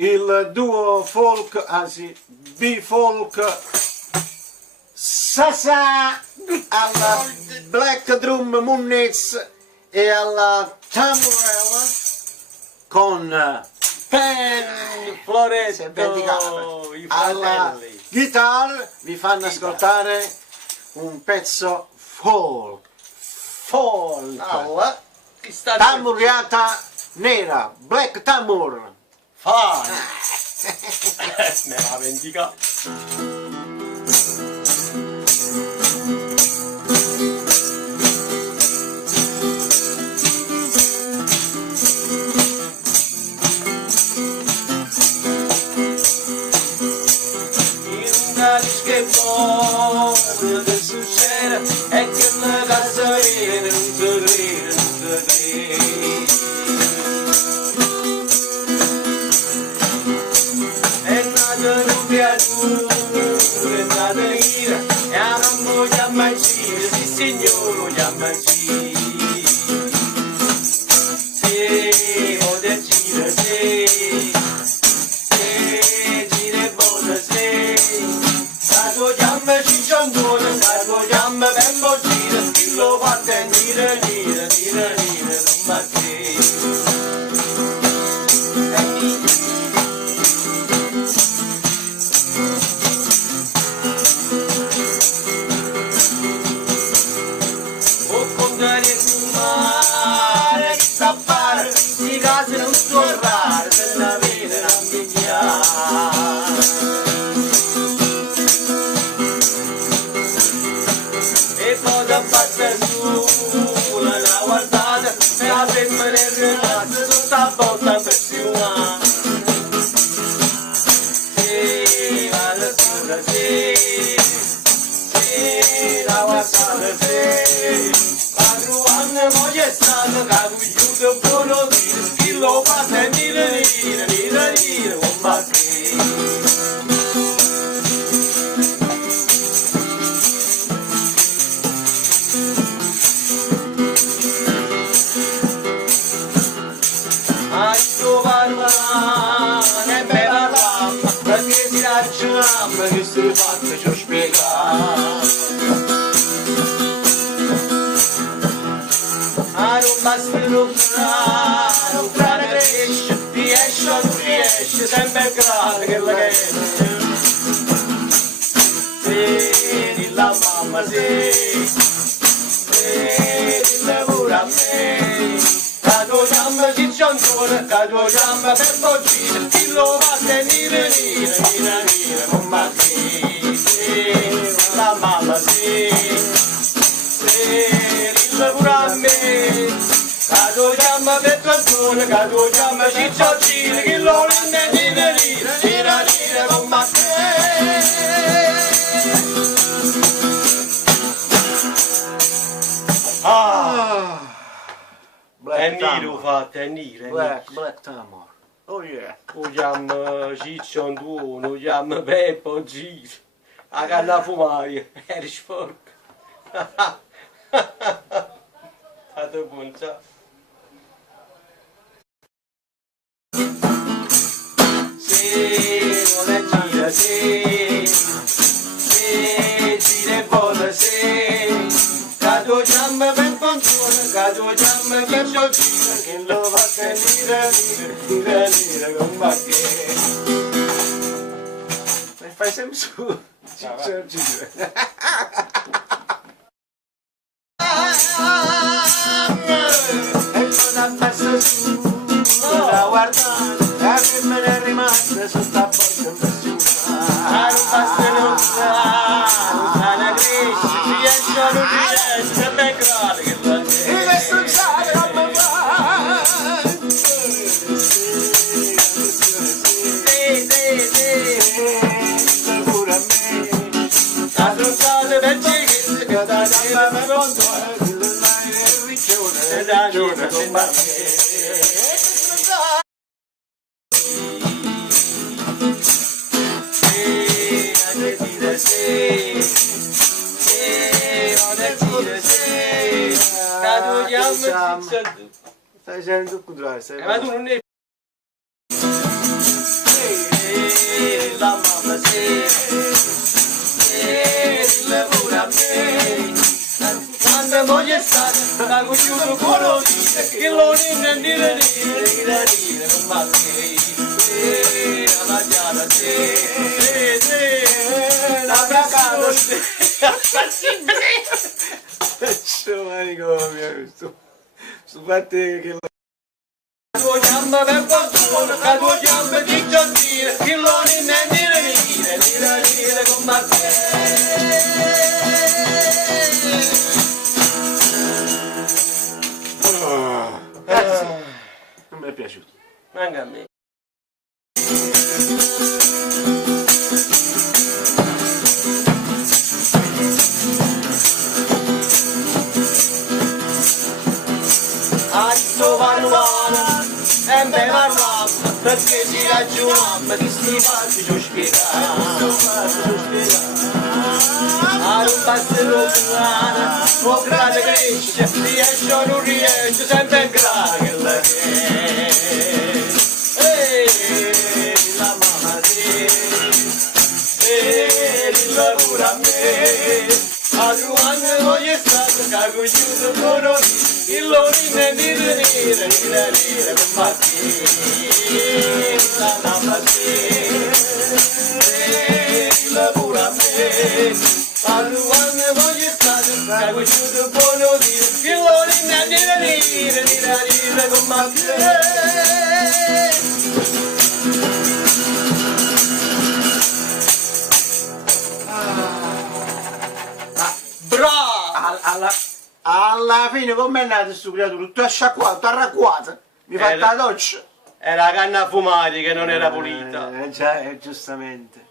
il duo folk, anzi B-folk Sasa, alla Black Drum Muniz e alla Tamburella con Pen Floretto, i alla fratelli. guitar vi fanno ascoltare un pezzo folk. Alla chi sta Tamburiata nera, Black Tambur. Fan. Me la vendica. Che quello che succede è che la casa viene un sorriso, è nata un creatura, è nata ira, e a mamma chiama Cina, sì signore chiama Cina. Sì, vuole Cina, sì, sì, Cina è buona, sì. Caso chiama cicciandone, caso chiama bembo gira, schillo fatte nire, non ma che. O contare sul mare, che sta a fare, di case non tornare, per la vita non migliare. E poi abbatta su la guardata e la femmina è rimasta tutta volta per scivolare. Sì, la scuola, sì, sì, la guardata, sì. La truana moglie è stata, che tu chiude un po' lo dire, schillo fatta e nire, un bacchino. Ne beva lamma, perché si raggiunge che si fatta ci spiegare. Non basta non crane cresce, riesce o non riesce, sempre grande che la esce. Sì, di la mamma, sì, sì, dille pure a me. Cato giamba cicciantone, cato giamba per boccine, chi lo va a tenere, non ma che, la mamma sì, dille pure a me. Cato giamba per cantone, cato giamba cicciantone, chi lo va a tenere, non ma che. È nero fatto, è nero. Black Tambur. Oh yeah. Lo chiama Cicciantone, lo chiama Peppo Giro. A canna fumaia, eri sporco. Stato buono, ciao. Sì, non è gira, sì. Sì, gira e vola, sì. Cato giamma per controllo, cato giamma per boccina, che lo va a tenere, con ma che. E fai sempre su. Gira. Ecco da passa su, la guardare, la femmina è rimasta sotto a bocca per non basta non sa, non cresce, riesce o non riesce, sempre grande che la c'è. e questo sale a me va. Pure a me. La stronzata per cicchisse che da giamma per controllo, Il riccione, e da giorno con ma che. Stai facendo il contrario, Ma tu non ne estate, la conosciuto buono dire, che lo dire, non va che, la mangiata te, la bracata te, su parte che Cado jamba per qualcuno, cado jamba di giardino, che lo dire con non mi è piaciuto. Anche a me. Vanuana, e me parlam, perché si ragionam, di sti fatti ci ho spiegato. A un passo lontano, o grande cresce, riesce o non riesce, sempre in grande la mamma sì, lavora a me. A 2 anni voglio stare, che ho conosciuto buono il lorine dire, con Martì, la mamma sì, lavora a me. A 2 anni voglio stare, che ho conosciuto buono il lorine dire, con Martì. Alla fine com'è nato questo creatura? Tutto asciacquato, tutto arracquato. Mi fa la doccia. Era la canna a fumare che non era pulita. Già, giustamente.